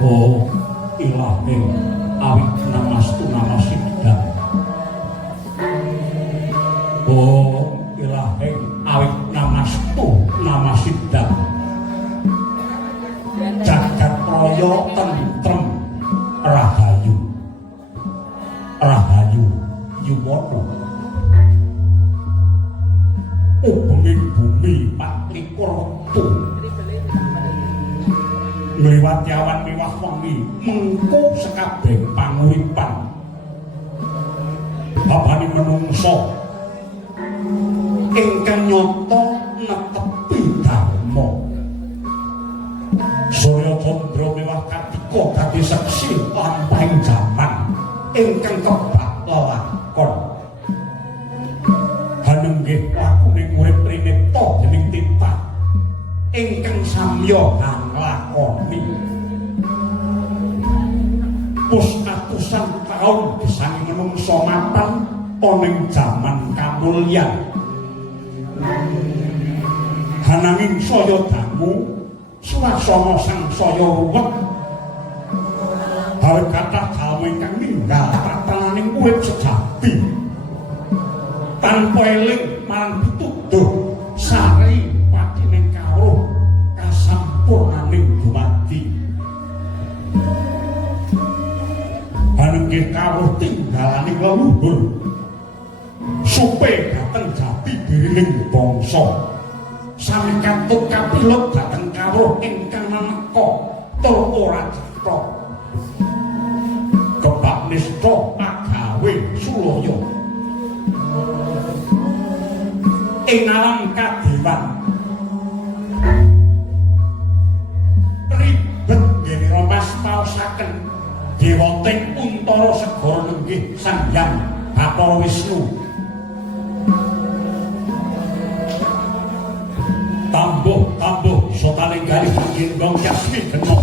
Oh ilahing awit namastu namasidang. Oh ilahing awit namastu namasidang. Jagat raya tentrem rahayu rahayu yuwana ubenging bumi 24 wektu ngliwat yawan miwah wengi mengko sekabeh panguripan babane menungso ingkang nyata netepi dharma. Surya Candra miwah katika dadi seksi lampahing jaman ingkang kebak lelakon. Hanenggih lakune urip trinipta dening titah ingkang samya nglakoni. Pustatusan taun disani menungsa mapan ana ing jaman kamulyan. Hananging saya dangu swasana sangsaya ruwet. Hawe kathah jalma ingkang ninggal tatananing urip sejati. Tanpa eling marang pituduh sari patining kawruh kasampurnaning dumadi. Hanenggih kawruh tinggalaning leluhur supe dhateng jati dirining bangsa. Sami katut kapilut dhateng kawruh ingkang maneka tur ora cetha. Kebak nista pagawe sulaya. Ing alam kadewan ribet nggih romas paosaken dewa teng untara segara nenggih Sang Hyang Bathara Wisnu. Tambuh sotaling galih gendong Yasmi Gena.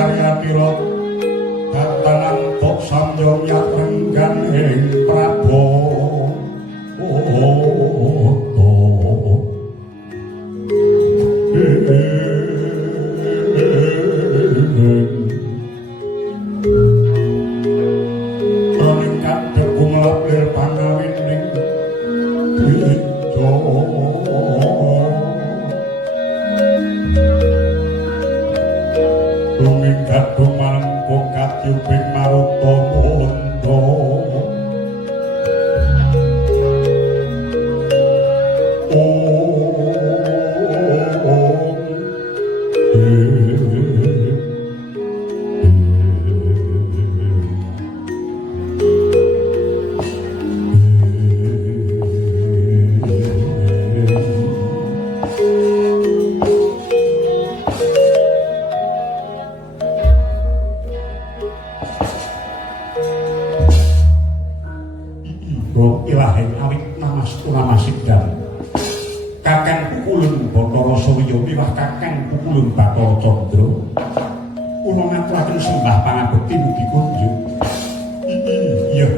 karyanira datanan tok samyo nyatenggan ing Prabowo meningkat dekung lepir pangawining Wijo lumingkat dumarang kokat yuping maruta mondo ilahing awit namastuna masidam Kakang Pukulun Bathara Surya miwah Kakang Pukulun Bathara Candra kula ngaturaken sembah pangabekti mugi kunjuk. Iya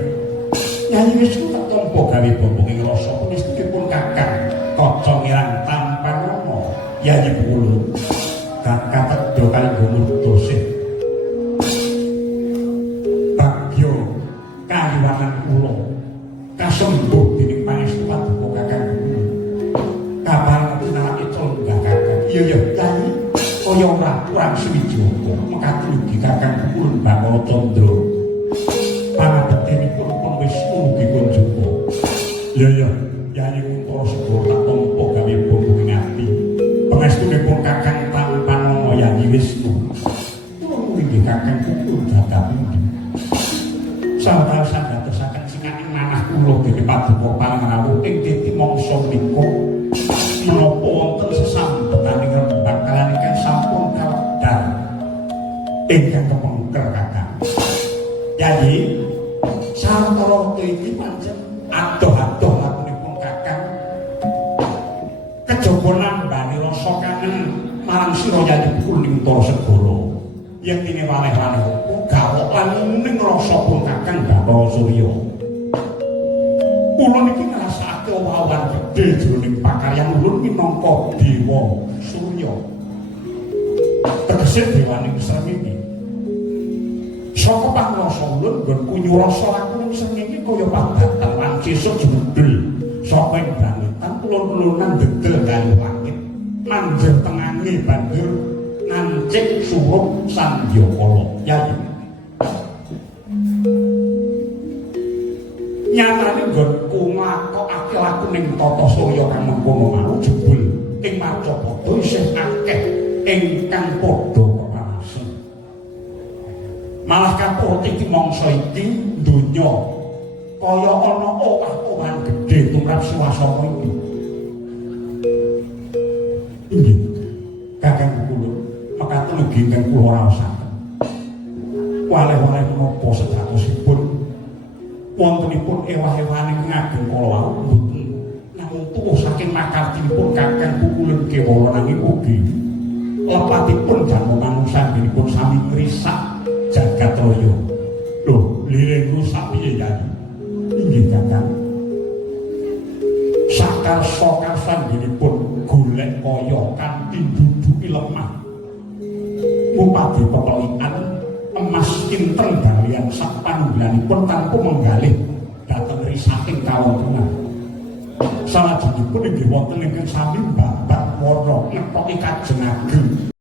nyanyi wis tak tampa gawe bombonging rasa punisipun Kakang Kaca Ngirang Tampanama Yayi Pukulun kakang tedha kanggo murdosih bagya kaliwanan kula kasembuh dening pangestu paduka Kakang kapan ngenake conggah Kakang iya ya Yayi kaya ora kurang swijaga mekaten ugi Kakang Pukulun Bathara Candra panabektinipun pun wis mugi kunjupuk iya ya Yayi Kuntara Segara tak tampa gawe bombonging ati pangestunipun Kakang Tampanama Yayi Wisnu kula nggih Kakang Pukulun Jagapundi sawetawis dadosaken singkaning manah kula dene paduka pangarawuh ing titi mangsa menika menapa wonten sesambetaning rembag kalanikan sampun kawedhar ingkang kepengker Kakang Yayi sawetara wektu iki pancen adoh-adoh lakunipun Kakang kejaba nambani rasa kangen marang sira Yayi Pukulun Kuntara Segara yen dene waleh-waleh gawok lan ning rasa pun Kakang Bathara Surya kula niki ngrasakake wawan gedhe jroning pakaryan ulun minangka dewa Surya tegese dewaning srengenge saka pangrasa ulun nggon kunyu rasa lakuning srengenge kaya padatan lan sesuk jemudul saka ing bangetan kulon-kulonan dedel kayu langit manjer tengange banjur ngancik surup Sandyakala Yayi nyatane nggonku nglakokake lakuning tata surya kang mengkono mau jebul ing Macapada isih akeh ingkang padha kepanasan malah kapok iki mangsa iki donya kaya ana owah-owahan gedhe tumrap swasana iki inggih Kakang Pukulun mekaten ugi ingkang kula raosaken waleh-waleh menapa sejatosipun wontenipun ewah-ewaning ngagem kala wau mboten namung tuwuh saking makartinipun Kakang Pukulun kewala nanging ugi lepatipun jamu manungsanipun sami ngrisak jagat raya lho lireng rusak piye Yayi inggih Kakang sakarsa-karsanipun golek kaya kanthi duduki lemah mupati pepelikan emas kinten kaliyan sak panunggalanipun tanpa menggalih dhateng risaking kawontenan salajengipun inggih wonten ingkang sami babat wana ngethoki Kajeng Ageng